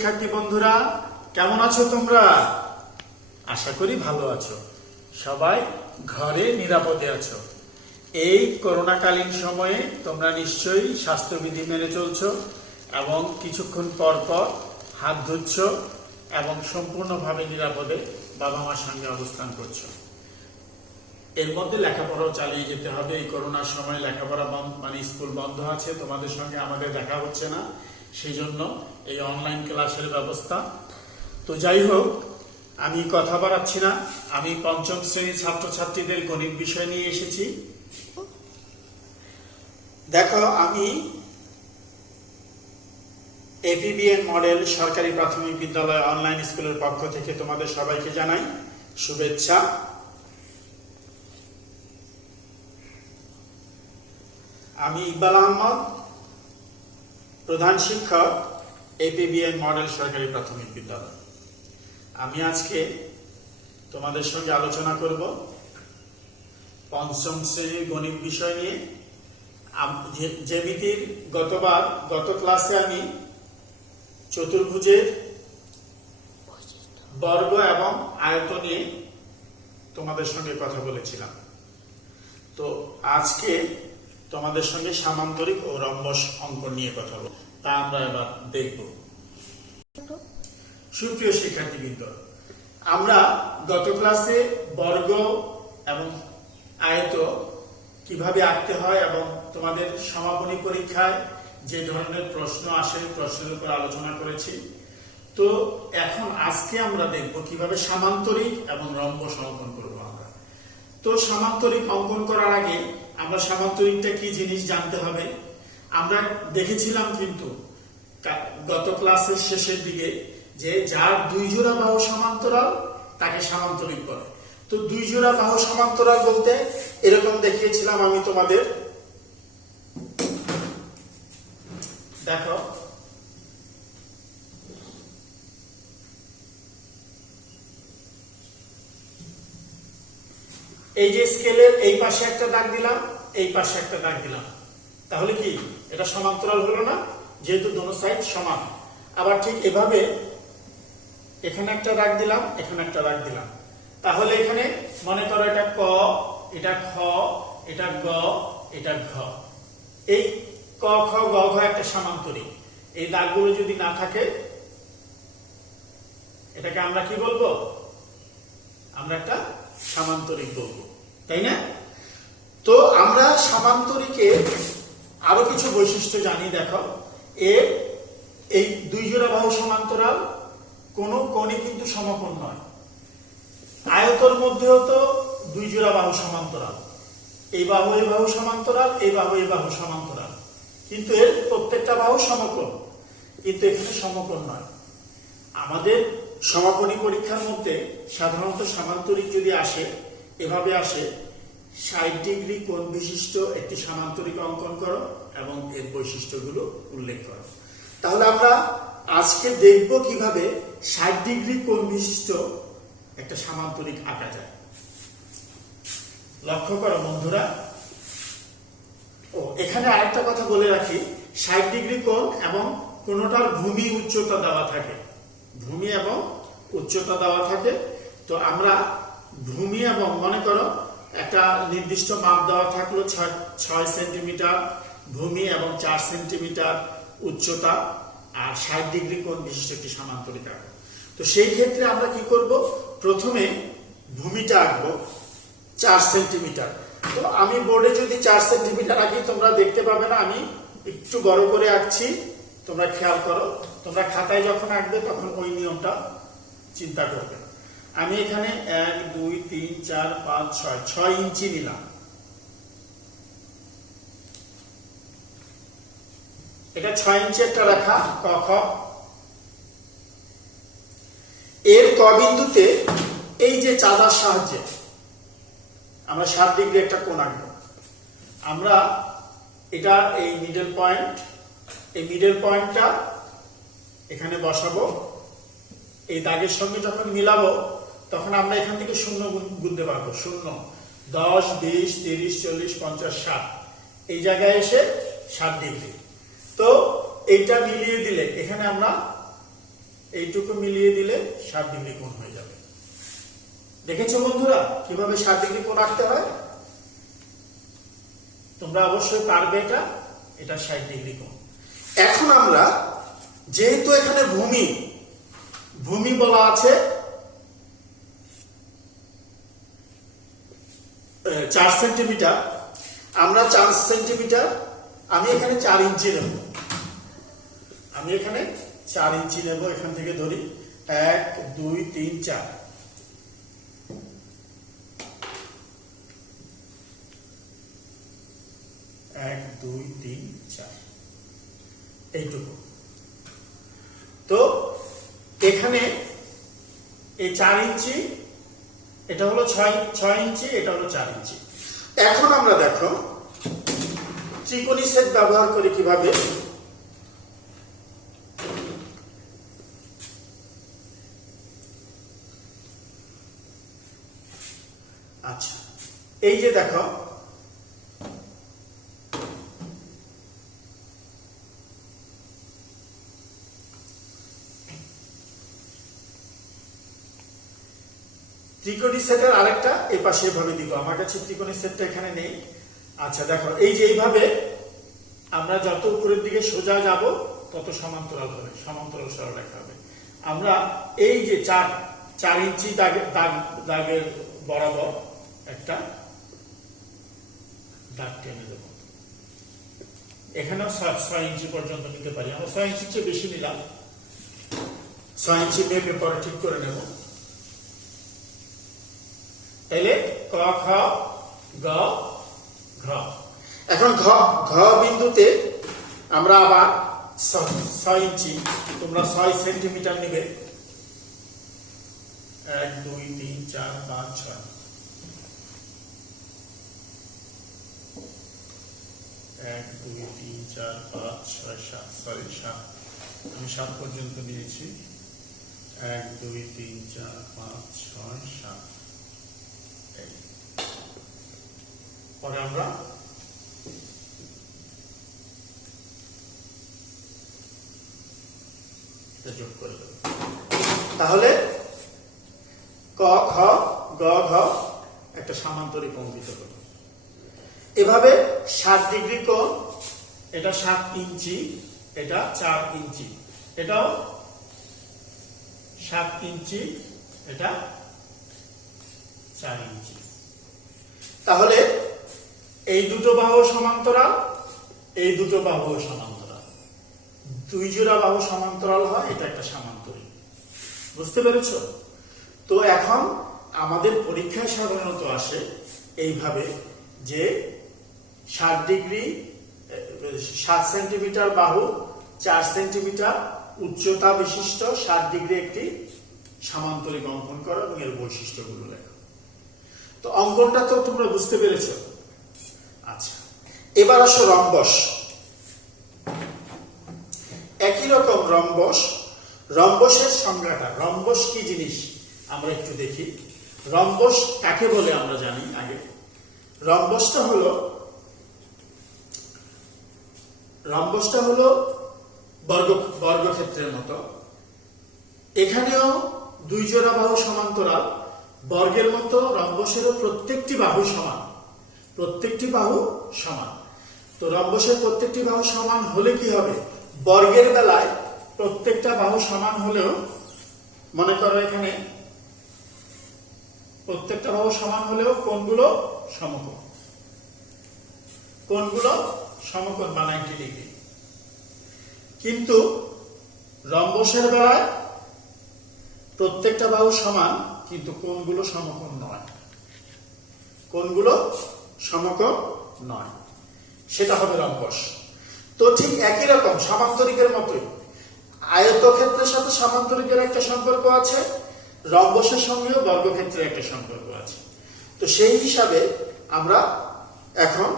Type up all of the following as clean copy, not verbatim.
শিক্ষার্থী বন্ধুরা, কেমন আছো তোমরা? আশা করি ভালো আছো। সবাই ঘরে নিরাপদে আছো। এই করোনাকালীন সময়ে তোমরা নিশ্চয়ই স্বাস্থ্যবিধি মেনে চলছো এবং কিছুক্ষণ পর পর হাত ধুচ্ছ এবং সম্পূর্ণভাবে নিরাপদে বাবা মার সঙ্গে অবস্থান করছো। এর মধ্যে লেখাপড়াও চালিয়ে যেতে হবে। এই করোনার সময় লেখাপড়া স্কুল বন্ধ আছে, তোমাদের সঙ্গে আমাদের দেখা হচ্ছে না, সেই জন্য এই অনলাইন ক্লাসের ব্যবস্থা। তো যাই হোক, আমি কথা বাড়াচ্ছি না। আমি পঞ্চম শ্রেণীর ছাত্রছাত্রীদের গণিত বিষয় নিয়ে এসেছি। দেখো, আমি এপিবিএন মডেল সরকারি প্রাথমিক বিদ্যালয় অনলাইন স্কুলের পক্ষ থেকে তোমাদের সবাইকে জানাই শুভেচ্ছা। আমি ইকবাল আহমদ, প্রধান শিক্ষক, এপিবিএন মডেল সরকারি প্রাথমিক বিদ্যালয়। আমি আজকে তোমাদের সঙ্গে আলোচনা করব পঞ্চম শ্রেণীর গণিত বিষয় নিয়ে। জ্যামিতির গত ক্লাসে আমি চতুর্ভুজের বর্গ এবং আয়ত নিয়ে তোমাদের সঙ্গে কথা বলেছিলাম। তো আজকে তোমাদের সঙ্গে সামান্তরিক ও রম্বস অঙ্কন নিয়ে কথা বলব, তা আমরা এবার দেখব। সুপ্রিয় শিক্ষার্থীবৃন্দ, আমরা গত ক্লাসে বর্গ এবং আয়ত কিভাবে আঁকতে হয় এবং তোমাদের সমাপনী পরীক্ষায় যে ধরনের প্রশ্ন আসে প্রশ্নের উপর আলোচনা করেছি। তো এখন আজকে আমরা দেখব কিভাবে সামান্তরিক এবং রম্বস অঙ্কন করব আমরা। তো সামান্তরিক অঙ্কন করার আগে আমরা সামান্তরিকটা কি জিনিস জানতে হবে। আমরা দেখেছিলাম কিন্তু গত ক্লাসের শেষের দিকে যে যার দুই জোড়া বাহু সমান্তরাল তাকে সামান্তরিক বলে। তো দুই জোড়া বাহু সমান্তরাল বলতে এরকম দেখিয়েছিলাম আমি তোমাদের। দেখো, এই যে স্কেলের এই পাশে একটা দাগ দিলাম, এই পাশে একটা দাগ দিলাম, তাহলে কি এটা সমান্তরাল হলো না? যেহেতু দোনো সাইড সমান। আবার ঠিক এভাবে এখানে একটা দাগ দিলাম, এখানে একটা দাগ দিলাম, তাহলে এখানে মনে করো এটা ক, এটা খ, এটা গ, এটা ঘ। এই ক খ গ ঘ একটা সামান্তরিক। এই দাগগুলো যদি না থাকে এটাকে আমরা কি বলবো? আমরা একটা সামান্তরিক বলবো, তাই না? তো আমরা সামান্তরিকে আরো কিছু বৈশিষ্ট্য জানি। দেখো, এর এই দুই জোড়া বাহু সমান্তরাল, কোন কোণই কিন্তু সমকোণ নয়। আয়তর মধ্যেও তো দুই জোড়া বাহু সমান্তরাল, এই বাহু এই বাহু সমান্তরাল, এই বাহু এই বাহু সমান্তরাল, কিন্তু এর প্রত্যেকটা বাহু সমকোণ, কিন্তু এখানে সমকোণ নয়। আমাদের সমাপনী পরীক্ষার মধ্যে সাধারণত সামান্তরিক যদি আসে, এভাবে আসে 60 ডিগ্রি কোণ বিশিষ্ট একটি সামান্তরিক অঙ্কন করো এবং এর বৈশিষ্ট্যগুলো উল্লেখ করো। তাহলে আমরা আজকে দেখব কিভাবে 60 ডিগ্রি কোণ বিশিষ্ট একটা সামান্তরিক আঁকা যায়। লক্ষ্য করো বন্ধুরা। এখানে আরেকটা কথা বলে রাখি, 60 ডিগ্রি কোণ এবং কোনটার ভূমি উচ্চতা দেওয়া থাকে, ভূমি এবং উচ্চতা দেওয়া থাকে। তো আমরা ভূমি এবং মনে করো একটা নির্দিষ্ট মাপ দেওয়া থাকলো 6 সেন্টিমিটার ভূমি এবং 4 সেন্টিমিটার উচ্চতা আর 60 ডিগ্রি কোণ বিশিষ্ট একটি সামান্তরিক আঁকবো। তো সেই ক্ষেত্রে আমরা কি করব? প্রথমে ভূমিটা আঁকবো 4 সেন্টিমিটার। তো আমি বোর্ডে যদি 4 সেন্টিমিটার আঁকি তোমরা দেখতে পাবে না, আমি একটু বড় করে আঁকছি, তোমরা খেয়াল করো। তোমরা খাতায় যখন আঁকবে তখন ওই নিয়মটা চিন্তা করবে। আমি এখানে 1 2 3 4 5 6 ইঞ্চি নিলাম। এটা 6 ইঞ্চি একটা রেখা ক খ। এর ক বিন্দুতে এই যে চাঁদার সাহায্যে আমরা 60 ডিগ্রি একটা কোণ আঁকবো। আমরা এটা এই মিডল পয়েন্ট, এই মিডল পয়েন্টটা এখানে বসাবো। এই দাগের সঙ্গে যখন মিলাবো তখন আমরা এখান থেকে শূন্য গুনতে পারবো। 0 10 20 30 40 50 60, এই জায়গায় এসে 60 ডিগ্রি। তো এইটা মিলিয়ে দিলে এখানে আমরা এইটুকু মিলিয়ে দিলে 60 ডিগ্রি কোণ হয়ে যাবে। দেখেছো বন্ধুরা কিভাবে 60 ডিগ্রি কোণ আঁকতে হয়? তোমরা অবশ্যই পারবে এটা। এটা 60 ডিগ্রি কোণ। এখন আমরা যেহেতু এখানে ভূমি বলা আছে 4 সেন্টিমিটার, আমরা 4 সেন্টিমিটার, আমি এখানে 4 ইঞ্চি নেব। আমি এখানে 4 ইঞ্চি নেব। এখান থেকে ধরি 1 2 3 4। এইটুকু। তো এখানে এই 4 ইঞ্চি, এটা হলো 6 ইঞ্চি, এটা হলো 4 ইঞ্চি। এখন আমরা দেখো ত্রিকোণী সেট ব্যবহার করে কিভাবে আচ্ছা এই যে দেখো ত্রিকোণী সেটের আরেকটা এই পাশে এভাবে দিব। আমার কাছে ত্রিকোণী সেটটা এখানে নেই। আচ্ছা দেখো এই যে এইভাবে আমরা যত উপরের দিকে সোজা যাব তত সমান্তরাল হবে, সমান্তরাল সরলরেখা হবে। আমরা এই যে 4 ইঞ্চি দাগের বরাবর একটা দাগ টেনে দেব। এখানেও 6 ইঞ্চি পর্যন্ত নিতে পারি। আমরা 6 ইঞ্চির চেয়ে বেশি নিলাম। 6 ইঞ্চি মেপে পরে ঠিক করে নেব। তাহলে ক খ গ ঘ। এখন ঘ বিন্দুতে আমরা আবার 6 ইঞ্চি, তোমরা 6 সেন্টিমিটার নেবে। 1 2 3 4 5 6। 1 2 3 4 5 6 7, সরি 7, আমি 7 পর্যন্ত নিয়েছি। 1 2 3 4 5 6 7। পরে আমরা এটা যোগ করে দেব। তাহলে ক খ গ ঘ একটা সামান্তরিক অঙ্কিত করব। এভাবে 60 ডিগ্রি কোণ, এটা 7 ইঞ্চি, এটা 4 ইঞ্চি, এটাও 7 ইঞ্চি, এটা 4 ইঞ্চি। তাহলে এই দুটো বাহু সমান্তরাল, এই দুটো বাহু সমান্তরাল, 2 জোড়া বাহু সমান্তরাল হয়, এটা একটা সামান্তরিক। বুঝতে পেরেছো? তো এখন আমাদের পরীক্ষায় সাধারণত আসে এইভাবে যে 60 ডিগ্রি 7 সেন্টিমিটার বাহু, 4 সেন্টিমিটার উচ্চতা বিশিষ্ট 60 ডিগ্রি একটি সামান্তরিক অঙ্কন করো এবং এর বৈশিষ্ট্যগুলো লেখো। তো অঙ্কনটা তো তোমরা বুঝতে পেরেছো। আচ্ছা, এবার আসো রম্বস। একই রকম রম্বসের সংজ্ঞাটা, রম্বস কি জিনিস আমরা একটু দেখি। রম্বস কাকে বলে আমরা জানি আগে। রম্বসটা হলো বর্গক্ষেত্রের মতো। এখানেও 2 জোড়া বাহু সমান্তরাল, বর্গের মতো রম্বসেরও প্রত্যেকটি বাহু সমান, প্রত্যেকটি বাহু সমান। তো রম্বসের প্রত্যেকটি বাহু সমান হলে কি হবে? বর্গের বেলায় প্রত্যেকটা বাহু সমান হলেও, মনে করো এখানে প্রত্যেকটা বাহু সমান হলেও কোণগুলো সমকোণ, কোণগুলো সমকোণ বা 90 ডিগ্রি। কিন্তু রম্বসের বেলায় প্রত্যেকটা বাহু সমান কিন্তু কোণগুলো সমকোণ নয়, কোণগুলো সমকোণ নয়, সেটা হবে রম্বস। তো ঠিক একই রকম সামান্তরিকের মতোই আয়তক্ষেত্রের সাথে সামান্তরিকের একটা সম্পর্ক আছে, রম্বসের সঙ্গেও বর্গক্ষেত্রের একটা সম্পর্ক আছে। তো সেই হিসাবে আমরা এখন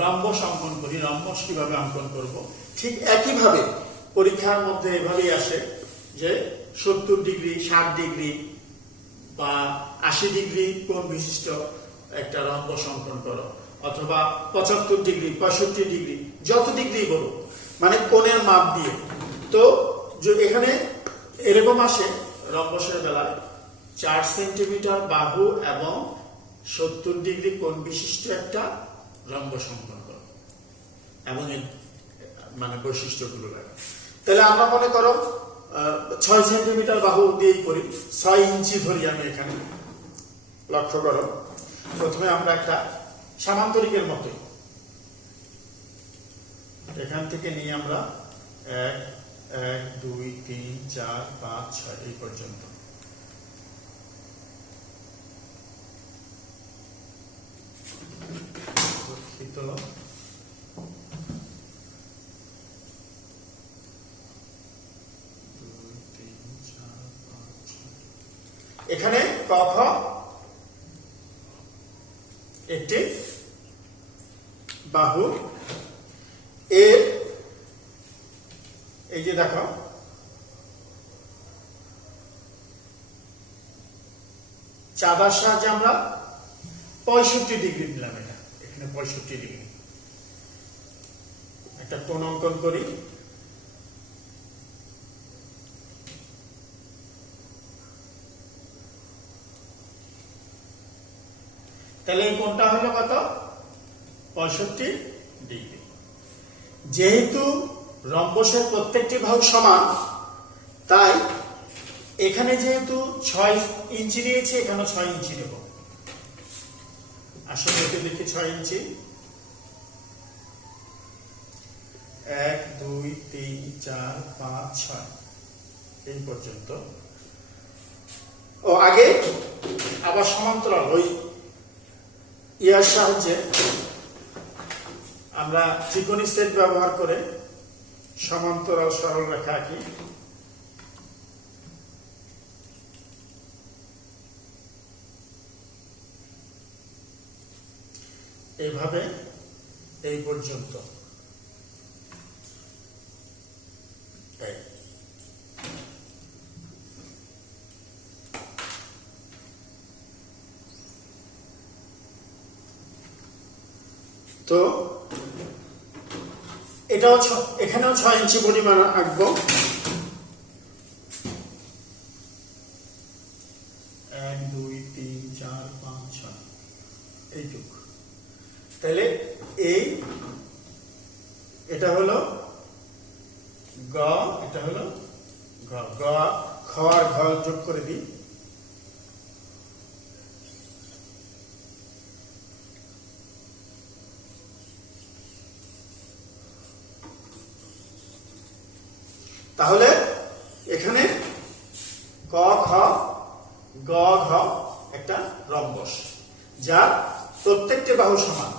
রম্বস অঙ্কন করি। রম্বস কিভাবে অঙ্কন করব? ঠিক একইভাবে পরীক্ষার মধ্যে এভাবেই আসে যে 70 ডিগ্রি 60 ডিগ্রি বা 80 ডিগ্রি কোণ বিশিষ্ট একটা রম্বস অঙ্কন করো, অথবা 75 ডিগ্রি 65 ডিগ্রি, যত ডিগ্রি বলো, মানে কোণের মাপ দিয়ে। তো এখানে এরকম আসে রম্বসের বেলায় 4 সেন্টিমিটার বাহু এবং 70 ডিগ্রি কোণ বিশিষ্ট একটা রম্বস অঙ্কন করো এবং মানে বৈশিষ্ট্যগুলো লাগা। তাহলে আমরা মনে করো 6 সেন্টিমিটার বাহু দিয়েই করি, 6 ইঞ্চি ধরি আমি এখানে। লক্ষ্য করো, প্রথমে আমরা একটা সামান্তরিকের মতোই এখান থেকে নিয়ে আমরা 1 1 2 3 4 5 6 এই পর্যন্ত। এখানে ক খ একটি বাহু, এর এই যে দেখো চাঁদার সাহায্যে আমরা 65 ডিগ্রি নিলাম। এটা এখানে 65 ডিগ্রি একটা কোণ অঙ্কন করি। তাহলে এই কোণটা হলো কত? 65 ডিগ্রি। যেহেতু রম্বসের প্রত্যেকটি বাহু সমান, তাই এখানে যেহেতু 6 ইঞ্চি নিয়েছি, এখানে 6 ইঞ্চি নেব। আসলে এতে দেখি 6 ইঞ্চি, 1 2 3 4 5 6 এই পর্যন্ত। ও আগে আবার সমান্তরাল ওই ইয়ার সাহায্যে আমরা ত্রিকোণী সেট ব্যবহার করে সমান্তরাল সরল রেখা আঁকি। এইভাবে এই পর্যন্ত। তো এটাও এখানেও 6 ইঞ্চি পরিমাণ আঁকবো। 1 2 3 4 5 6 এইটুকু। তাহলে এই এটা হলো গ, এটা হলো ঘ। গ খ আর ঘ যোগ করে দিই। তাহলে এখানে ক খ গ ঘ একটা রম্বস, যার প্রত্যেকটি বাহু সমান।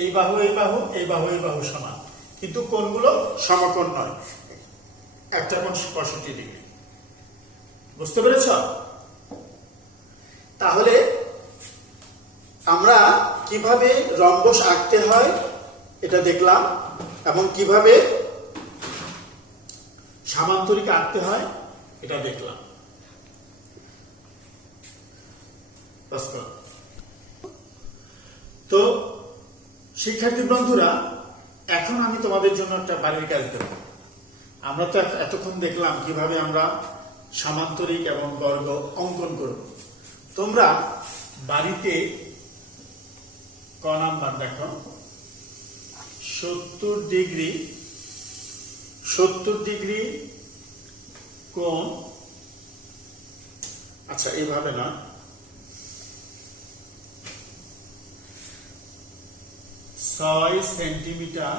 এই বাহু এই বাহু, এই বাহু এই বাহু সমান, কিন্তু কোণগুলো সমকোণ নয়। একটা কোণ 65 ডিগ্রি। বুঝতে পেরেছ? তাহলে আমরা কিভাবে রম্বস আঁকতে হয় এটা দেখলাম, এবং কিভাবে সামান্তরিক আঁকতে হয় এটা দেখলাম। তো শিক্ষার্থী বন্ধুরা, এখন আমি তোমাদের জন্য একটা বাড়ির কাজ দেব। আমরা তো এতক্ষণ দেখলাম কিভাবে আমরা সামান্তরিক এবং বর্গ অঙ্কন করব। তোমরা বাড়িতে ক নাম্বার দেখো, 70 ডিগ্রি কোণ, আচ্ছা এইভাবে না, 6 সেন্টিমিটার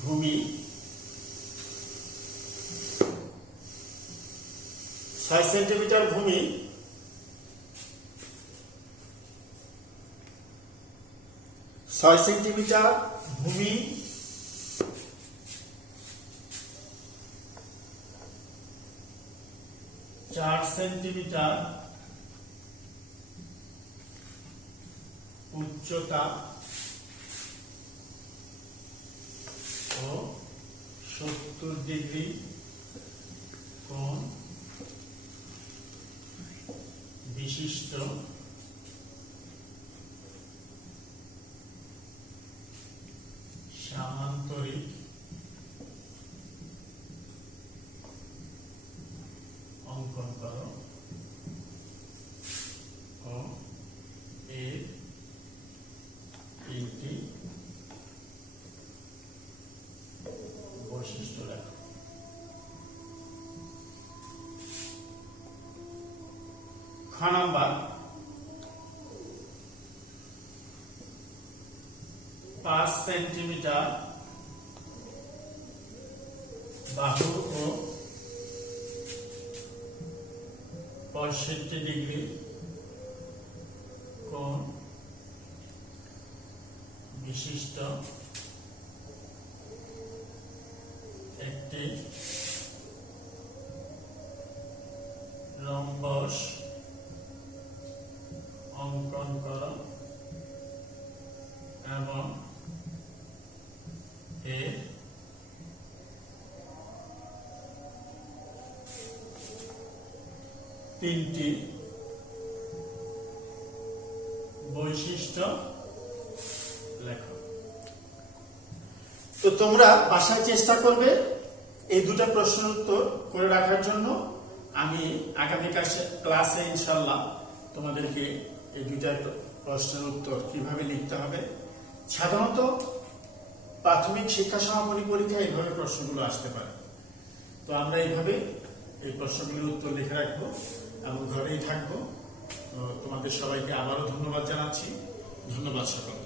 ভূমি, 6 সেন্টিমিটার ভূমি, 6 সেন্টিমিটার ভূমি, 4 সেন্টিমিটার উচ্চতা ও 70 ডিগ্রি কোণ বিশিষ্ট সামান্তরিক অঙ্কন করো ও এর তিনটি বৈশিষ্ট্য লেখো। খ নাম্বার 5 সেন্টিমিটার বাহু ও 65 ডিগ্রি কোণ বিশিষ্ট একটি রম্বস অঙ্কন করো এবং এর তিনটি বৈশিষ্ট্য লেখো। তো তোমরা বাসায় চেষ্টা করবে এই দুটো প্রশ্নের উত্তর করে রাখার জন্য। আমি আগামী ক্লাসে ইনশাল্লাহ তোমাদেরকে এই দুইটা প্রশ্নের উত্তর কিভাবে লিখতে হবে, সাধারণত প্রাথমিক শিক্ষা সমাপনী পরীক্ষায় এইভাবে প্রশ্নগুলো আসতে পারে। তো আমরা এইভাবে এই প্রশ্নগুলির উত্তর লিখে রাখবো এবং ঘরেই থাকবো। তো তোমাদের সবাইকে আবারও ধন্যবাদ জানাচ্ছি। ধন্যবাদ সকলকে।